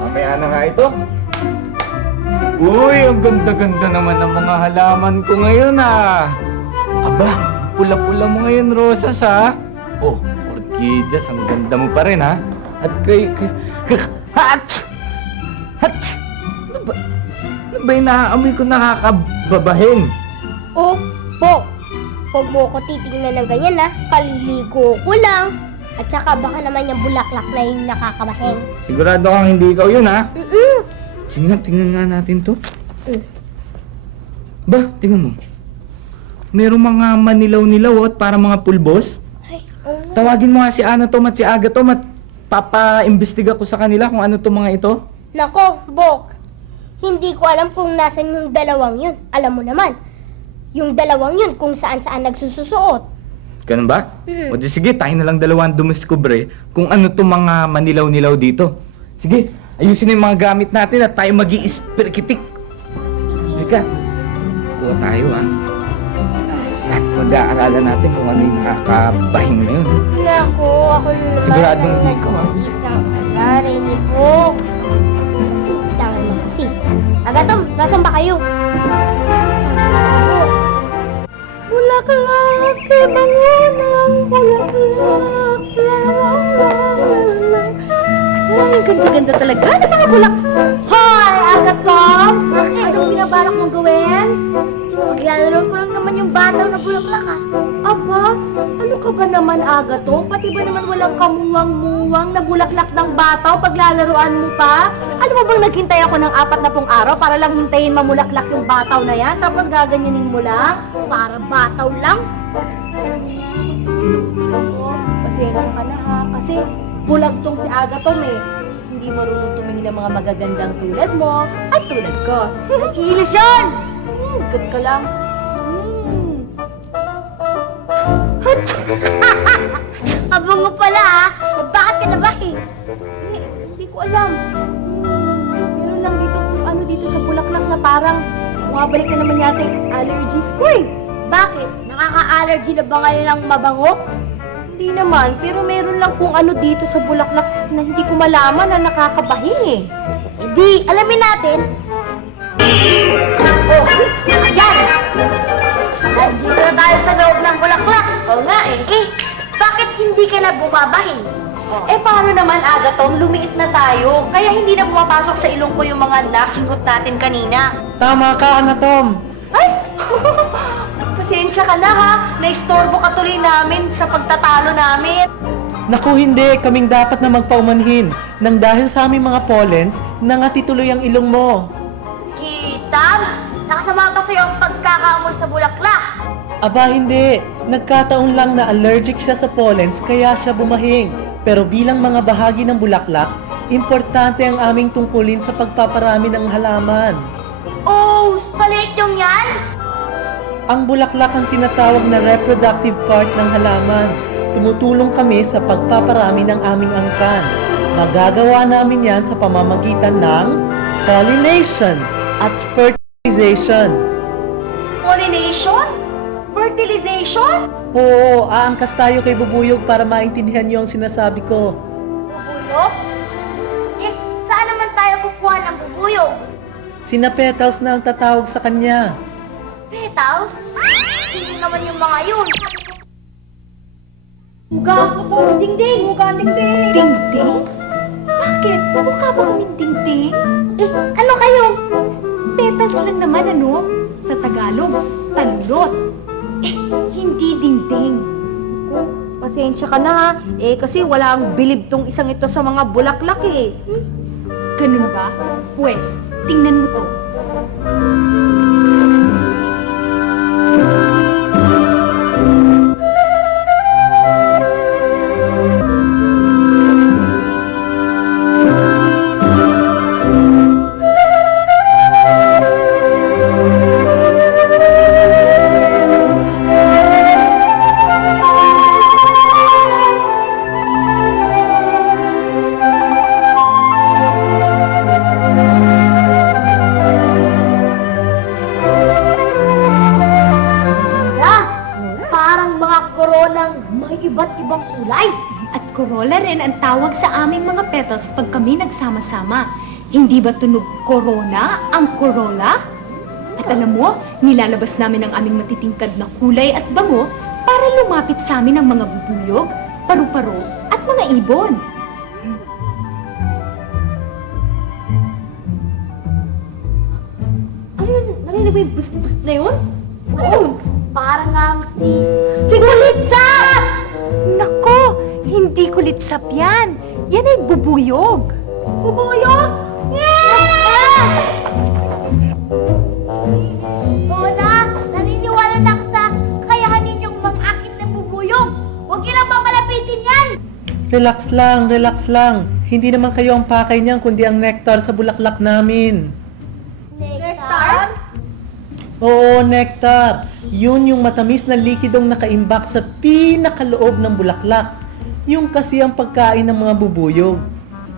Mamaya na nga ito. Uy, ang ganda-ganda naman ng mga halaman ko ngayon ah. Aba, pula-pula mo ngayon, Rosas ha. Oh, orchids, ang ganda mo pa rin ha. At hat! Hat! Ano ba yung naaamoy ko nakakababahin? Oh, po. Huwag mo ko titingnan ng ganyan ha. Kaliligo ko lang. At saka baka naman yung bulaklak na yung nakakabahing. Sigurado kang hindi ikaw yun ha? Mm-mm. Sige nga, tingnan nga natin to. Ba, tingnan mo. Merong mga manilaw-nilaw at para mga pulbos. Ay, oo. Tawagin mo nga si Anatom at si Agatom at papa-imbestiga ko sa kanila kung ano to mga ito. Nako, Bok. Hindi ko alam kung nasan yung dalawang yun. Alam mo naman, yung dalawang yun kung saan-saan nagsususuot. Ganun ba? Mm. O di sige, tayo na lang dalawang dumiskubre kung ano to mga manilaw-nilaw dito. Sige, ayusin na yung mga gamit natin at tayo mag-i-ispirkitik. Halika, kuha tayo ha. At mag-aaralan natin kung ano yung nakakabahing na yun. Nako, ako naman. Siguradong hindi ko, ha? Isang alari ni Bok. Tama mo kasi. Agatom, nasan ba kayo? Bulaklak, kay bangunang bulaklak. Ay, ganda-ganda talaga ng mga bulak. Hoy, Agatom! Bakit? Anong binabalak mong gawin? Maglalaro ko lang naman yung bataw na bulaklak ha. Aba, ano ka ba naman, Agatom? Pati ba naman walang kamuwang-muwang na bulaklak ng bataw paglalaroan mo pa? Alam mo bang naghintay ako ng 40 araw para lang hintayin mamulaklak yung bataw na yan, tapos gaganyanin mo lang? Para bataw lang. Pasensya ka na ha, kasi bulag tong si Agatom eh. Hindi marunong tumingin ng mga magagandang tulad mo at tulad ko. Ilusyon! Good ka lang. Aba mo pala ha. Bakit ka nabahi? Hindi ko alam. Meron lang dito kung ano dito sa bulaklak na parang bumabalik na naman yata yung allergies ko eh. Bakit? Nakaka-allergy na ba ngayon ng mabango? Hindi naman, pero meron lang kung ano dito sa bulaklak na hindi ko malaman na nakakabahing eh. Hindi, alamin natin. Oh, ayan! Nandito na tayo sa loob ng bulaklak. Oo nga eh. Eh, bakit hindi ka na bumabahin? Eh paano naman, Agatom? Lumiit na tayo. Kaya hindi na pumapasok sa ilong ko yung mga nasingot natin kanina. Tama ka, Anatom. Ay! Pasensya ka na ha. Naistorbo ka tuloy namin sa pagtatalo namin. Naku, hindi. Kaming dapat na magpaumanhin. Nang dahil sa aming mga pollens, nangati tuloy ang ilong mo. Kitam, nakasama pa sa'yo ang pagkakaamoy sa bulaklak. Aba, hindi. Nagkataon lang na allergic siya sa pollens, kaya siya bumahing. Pero bilang mga bahagi ng bulaklak, importante ang aming tungkulin sa pagpaparami ng halaman. Oh, sa liit yung yan? Ang bulaklak ang tinatawag na reproductive part ng halaman. Tumutulong kami sa pagpaparami ng aming angkan. Magagawa namin yan sa pamamagitan ng pollination at fertilization. Pollination? Fertilization? Oo, aangkas tayo kay Bubuyog para maintindihan niyo ang sinasabi ko. Bubuyog? Eh, saan naman tayo kukuha ng bubuyog? Sina Petals na ang tatawag sa kanya. Petals? Sino naman yung mga yun? Huga ako, dingding! Huga, dingding! Dingding? Bakit? Mukha ba kaming dingding? Eh, ano kayo? Petals lang naman ano? Sa Tagalog, talulot. Eh, hindi dingding. Pasensya ka na ha. Eh, kasi wala ang bilib tong isang ito sa mga bulaklak eh. Ganun ba? Pwes, tingnan mo to. iba't ibang kulay. At corolla rin ang tawag sa aming mga petals pag kami nagsama-sama. Hindi ba tunog corona ang corolla? At alam mo, nilalabas namin ang aming matitingkad na kulay at bango para lumapit sa amin ang mga bubuyog, paru-paro at mga ibon. Ano yun? Narinig mo yung bust-bust na yun? Oo, parang ang si Gulitsap! Nako, hindi kulitsap yan. Yan ay bubuyog. Bubuyog? Yeah! Lola, naniniwala na ako sa kakayahan ninyong mang-akit ng bubuyog. Huwag niyo lang mamalapitin yan! Relax lang. Hindi naman kayo ang pakay niyan, kundi ang nectar sa bulaklak namin. Nectar? Oo, nectar. Yun yung matamis na likidong nakaimbak sa pinakaloob ng bulaklak. Yung kasi ang pagkain ng mga bubuyog.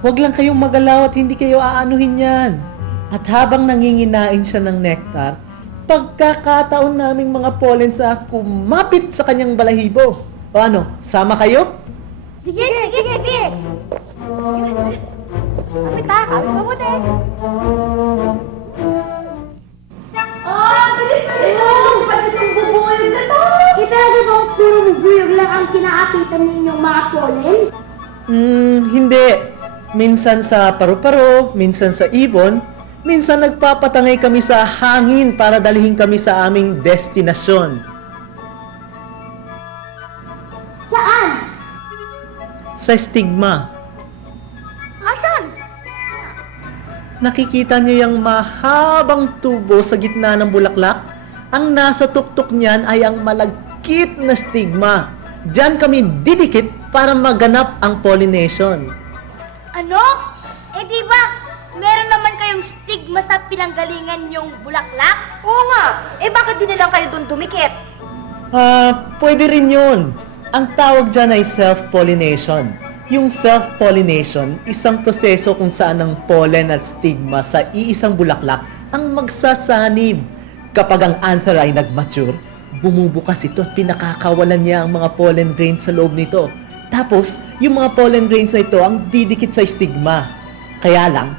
Huwag lang kayong magalaw at hindi kayo aanuhin yan. At habang nanginginain siya ng nectar, pagkakataon naming mga pollen sa kumapit sa kanyang balahibo. O ano, sama kayo? Sige! Kapit ha, mabuti. Bubuyog na to! Kita na ba puro bubuyog lang ang kinaapitan ninyong mga pollen? Hindi. Minsan sa paru-paro, minsan sa ibon, minsan nagpapatangay kami sa hangin para dalhin kami sa aming destinasyon. Saan? Sa stigma. Asan? Nakikita niyo yung mahabang tubo sa gitna ng bulaklak? Ang nasa tuktok niyan ay ang malagkit na stigma. Diyan kami didikit para maganap ang pollination. Ano? Eh di ba, meron naman kayong stigma sa pinanggalingan yung bulaklak? Oo nga, eh bakit di na lang kayo doon dumikit? Pwede rin yun. Ang tawag dyan ay self-pollination. Yung self-pollination, isang proseso kung saan ang pollen at stigma sa iisang bulaklak ang magsasanib. Kapag ang anther ay nag-mature, bumubukas ito at pinakakawalan niya ang mga pollen grains sa loob nito. Tapos, yung mga pollen grains na ito ang didikit sa stigma. Kaya lang,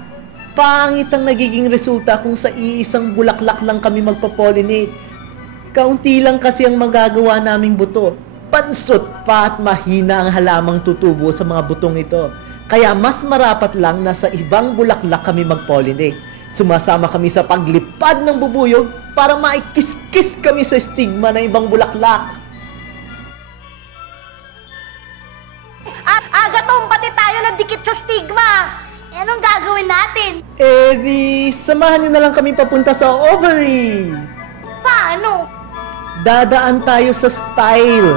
pangit ang nagiging resulta kung sa iisang bulaklak lang kami magpa-pollinate. Kaunti lang kasi ang magagawa naming buto. Pansot pa at mahina ang halamang tutubo sa mga butong ito. Kaya mas marapat lang na sa ibang bulaklak kami mag-pollinate. Sumasama kami sa paglipad ng bubuyog para maikis-kis kami sa stigma ng ibang bulaklak. At agatong pati tayo na dikit sa stigma. Eh, anong gagawin natin? Eh di, samahan nyo na lang kami papunta sa ovary. Paano? Dadaan tayo sa style.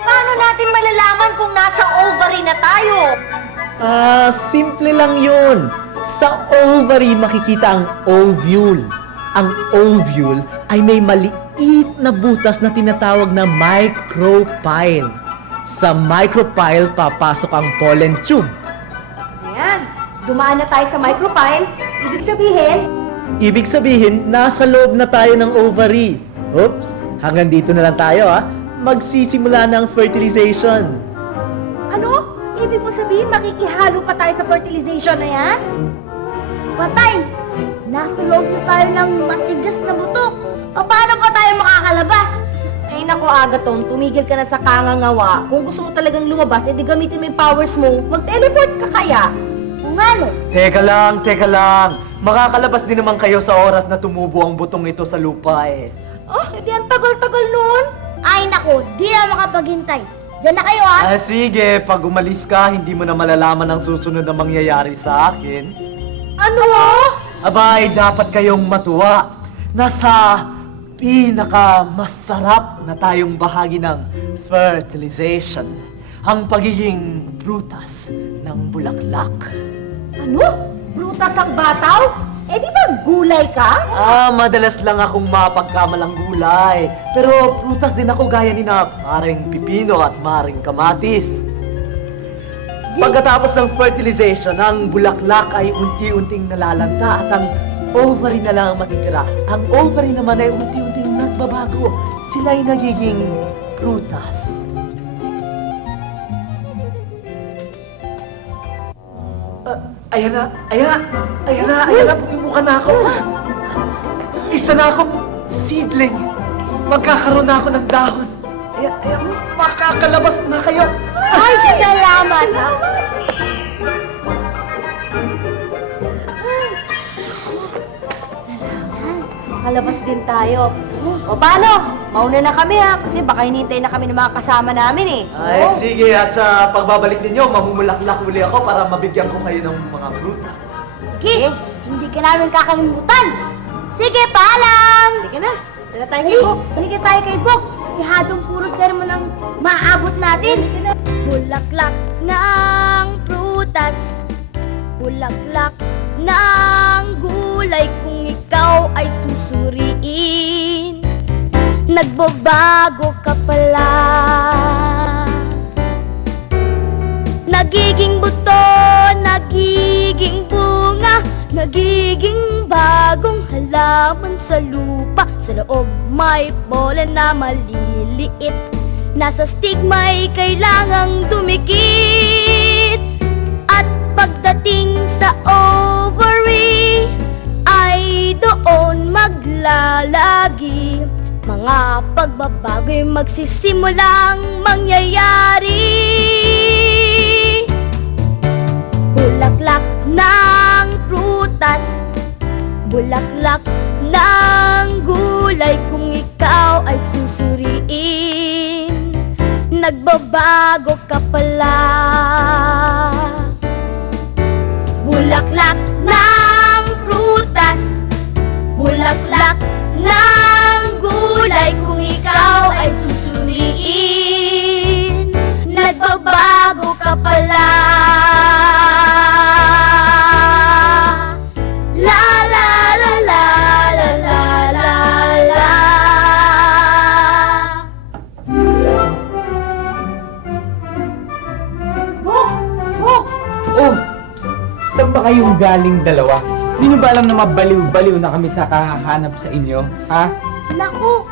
Paano natin malalaman kung nasa ovary na tayo? Simple lang yun. Sa ovary makikita ang ovule. Ang ovule ay may maliit na butas na tinatawag na micropyle. Sa micropyle papasok ang pollen tube. Ayan, dumaan na tayo sa micropyle. Ibig sabihin, nasa loob na tayo ng ovary. Oops, hanggang dito na lang tayo Magsisimula na ang fertilization. ano? Ibig mo sabihin makikihalo pa tayo sa fertilization na yan? Patay! Nasa loob na tayo ng matigas na buto. Paano pa tayo makakalabas? Ay naku Agaton, tumigil ka na sa kangangawa. Kung gusto mo talagang lumabas, edi gamitin mo yung powers mo. Mag-teleport ka kaya? Kung ano? Teka lang. Makakalabas din naman kayo sa oras na tumubo ang butong ito sa lupa Oh, edi ang tagal-tagal nun. Ay nako, di na makapaghintay. Diyan na kayo Sige, pag umalis ka, hindi mo na malalaman ang susunod na mangyayari sa akin. Ano? Abay, dapat kayong matuwa. Nasa pinakamasarap na tayong bahagi ng fertilization. Ang pagiging prutas ng bulaklak. Ano? Prutas ang bataw? Eh di ba gulay ka? Madalas lang akong mapagkamalang gulay. Pero prutas din ako gaya ni na maring pipino at maring kamatis. Pagkatapos ng fertilization, ang bulaklak ay unti-unting nalalanta at ang ovary na lang ang matitira. Ang ovary naman ay unti-unting nagbabago. Sila ay nagiging prutas. Ayan na, bumibuka na ako. Isa na akong seedling. Magkakaroon na ako ng dahon. Ayan, makakalabas na kayo. Ay, salamat! Makalabas din tayo. O paano? Mauna na kami ha, kasi baka hinintay na kami ng mga kasama namin eh. Ay, sige. At sa pagbabalik ninyo, mamumulaklak uli ako para mabigyan ko kayo ng mga prutas. Sige, hindi ka namin kakalimutan. Sige, paalam! Sige na, tara tayo kay Hey, Bok. balik na tayo kay Bok. Ihadong puro sermon ang maaabot natin. Bulaklak ng prutas, bulaklak ng gulay, kung ikaw ay susuriin, nagbabago ka pala. Nagiging buto, nagiging bunga, nagiging bagong halaman sa lupa. Sa loob may pollen na maliliit, nasa stigma'y kailangang dumikit. At pagdating sa ovary, ay doon maglalagi. Mga pagbabago'y magsisimulang mangyayari. Bulaklak ng prutas, bulaklak ng gulay, kung ikaw ay susuriin, nagbabago ka pala. Bulaklak ng prutas, bulaklak ng gulay, kung ikaw ay susuriin, nagbabago ka pala. La la la la la la la la. Bok! Bok! Oh! Saan ba kayong galing dalawa? Hindi nyo ba alam na mabaliw-baliw na kami sa kahahanap sa inyo? Ha? Naku!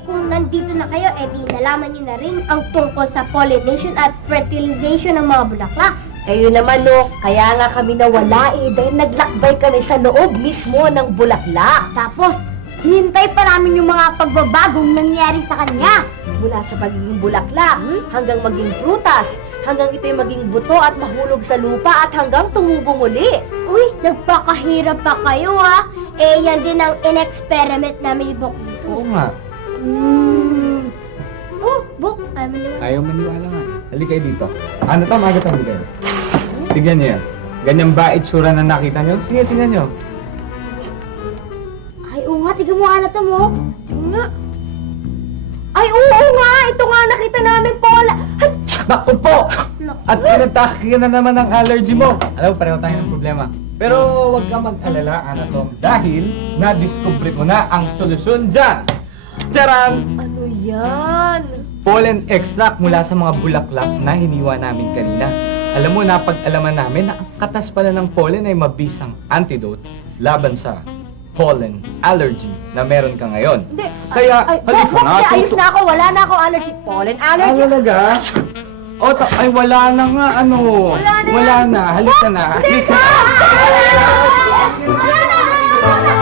Kung nandito na kayo, di nalaman nyo na rin ang tungkol sa pollination at fertilization ng mga bulaklak. Kayo naman no, kaya nga kami nawala dahil naglakbay kami sa loob mismo ng bulaklak. Tapos, hinintay pa namin yung mga pagbabagong nangyari sa kanya. Mula sa pagiging bulaklak, hanggang maging prutas, hanggang ito'y maging buto at mahulog sa lupa at hanggang tumubo muli. Uy, nagpakahirap pa kayo ha. Yan din ang in-experiment namin ni Bok dito. Oo nga. Oh, Bok, ayaw mo naman. Ayaw maniwala nga. Halika kayo dito. Ano to? Magat ang kayo. Tignan niyo yan. Ganyan ba itsura na nakita niyo? Sige, tignan niyo. Ay, oo nga, tignan mo ano to mo. Nga. Ay, oo nga! Ito nga nakita namin, Paula! Ay, Naku po! At pinatake na naman ang allergy mo. Alam mo, pareho tayo ng problema. Pero huwag ka mag-alala, Anatom. Dahil na-discover ko na ang solusyon dyan. Charan! ano yan? Pollen extract mula sa mga bulaklak na hiniwa namin kanina. Alam mo, napag-alaman namin na ang katas pala ng pollen ay mabisang antidote laban sa pollen allergy na meron ka ngayon. Hindi. Kaya, Ay, halika Bok, na. ayos na ako. Wala na ako allergy. Pollen allergy. Talaga? Ay, wala na nga, ano. Wala na Wala yan. na. Halika na. Halika. Wala na!